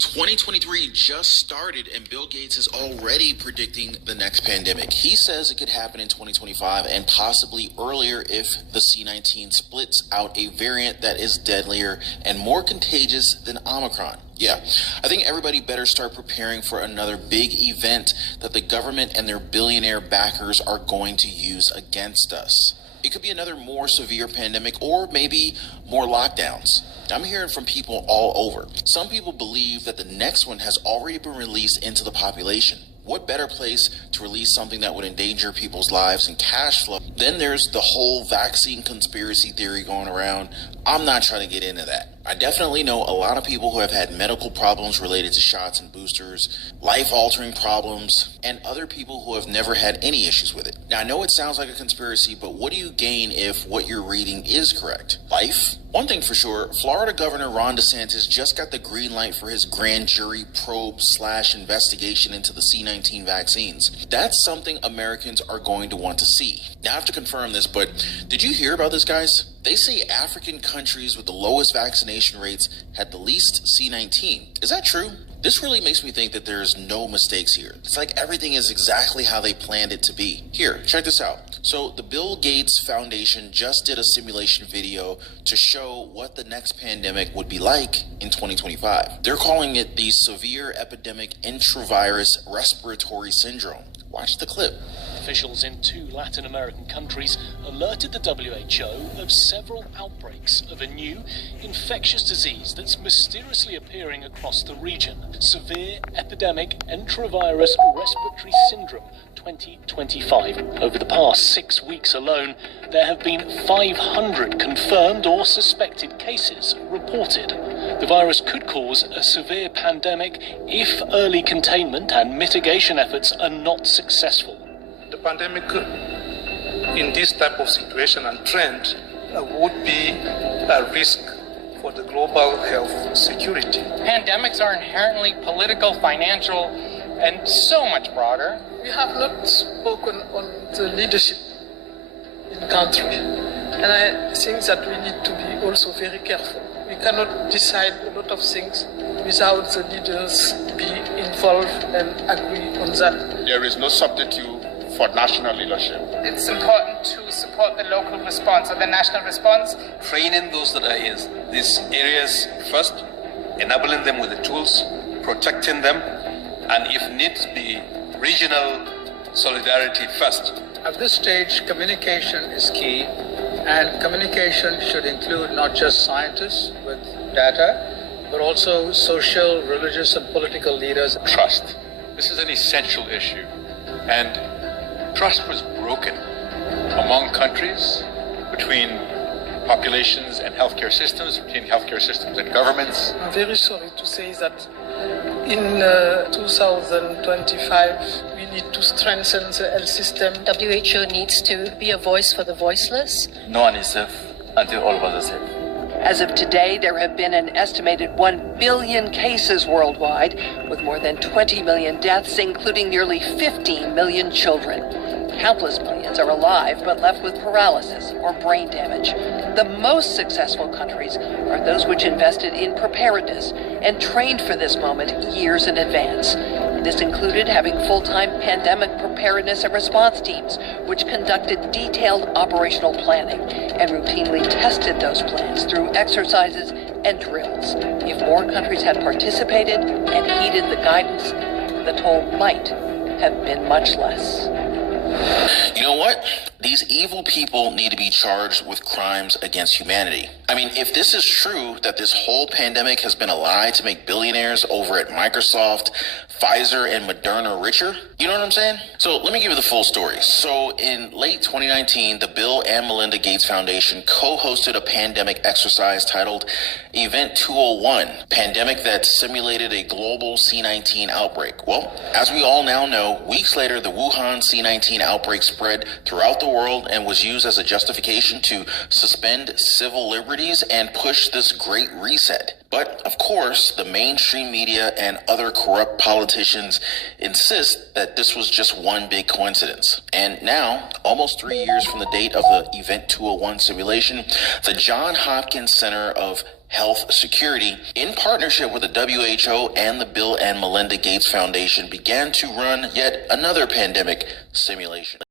2023 just started and Bill Gates is already predicting the next pandemic. He says it could happen in 2025 and possibly earlier if the C19 splits out a variant that is deadlier and more contagious than Omicron. Yeah, I think everybody better start preparing for another big event that the government and their billionaire backers are going to use against us. It could be another more severe pandemic or maybe more lockdowns. I'm hearing from people all over. Some people believe that the next one has already been released into the population. What better place to release something that would endanger people's lives and cash flow? Then there's the whole vaccine conspiracy theory going around. I'm not trying to get into that. I definitely know a lot of people who have had medical problems related to shots and boosters, life-altering problems, and other people who have never had any issues with it. Now, I know it sounds like a conspiracy, but what do you gain if what you're reading is correct? Life? One thing for sure, Florida Governor Ron DeSantis just got the green light for his grand jury probe/investigation into the C19 vaccines. That's something Americans are going to want to see. Now, I have to confirm this, but did you hear about this, guys? They say African countries with the lowest vaccination rates had the least C19. Is that true? This really makes me think that there's no mistakes here. It's like everything is exactly how they planned it to be. Here, check this out. So the Bill Gates Foundation just did a simulation video to show what the next pandemic would be like in 2025. They're calling it the Severe Epidemic Intravirus Respiratory Syndrome. Watch the clip. Officials in 2 Latin American countries alerted the WHO of several outbreaks of a new infectious disease that's mysteriously appearing across the region. Severe Epidemic Enterovirus Respiratory Syndrome 2025. Over the past 6 weeks alone, there have been 500 confirmed or suspected cases reported. The virus could cause a severe pandemic if early containment and mitigation efforts are not successful. The pandemic in this type of situation and trend would be a risk for the global health security. Pandemics are inherently political, financial, and so much broader. We have not spoken on the leadership in the country, and I think that we need to be also very careful. We cannot decide a lot of things without the leaders be involved and agree on that. There is no substitute for national leadership. It's important to support the local response or the national response. Training those that are in these areas first, enabling them with the tools, protecting them, and if needs be, regional solidarity first. At this stage, communication is key, and communication should include not just scientists with data, but also social, religious, and political leaders. Trust. This is an essential issue, and trust was broken among countries, between populations and healthcare systems, between healthcare systems and governments. I'm very sorry to say that in 2025, we need to strengthen the health system. WHO needs to be a voice for the voiceless. No one is safe until all of us are safe. As of today, there have been an estimated 1 billion cases worldwide, with more than 20 million deaths, including nearly 15 million children. Countless millions are alive but left with paralysis or brain damage. The most successful countries are those which invested in preparedness and trained for this moment years in advance. This included having full-time pandemic preparedness and response teams, which conducted detailed operational planning and routinely tested those plans through exercises and drills. If more countries had participated and heeded the guidance, the toll might have been much less. You know what? These evil people need to be charged with crimes against humanity. I mean, if this is true, that this whole pandemic has been a lie to make billionaires over at Microsoft, Pfizer, and Moderna richer, you know what I'm saying? So let me give you the full story. So in late 2019, the Bill and Melinda Gates Foundation co-hosted a pandemic exercise titled Event 201, pandemic that simulated a global C19 outbreak. Well, as we all now know, weeks later, the Wuhan C19 outbreak spread throughout the world and was used as a justification to suspend civil liberties and push this great reset. But, of course, the mainstream media and other corrupt politicians insist that this was just one big coincidence. And now, almost 3 years from the date of the Event 201 simulation, the Johns Hopkins Center of health security, in partnership with the WHO and the Bill and Melinda Gates Foundation, began to run yet another pandemic simulation.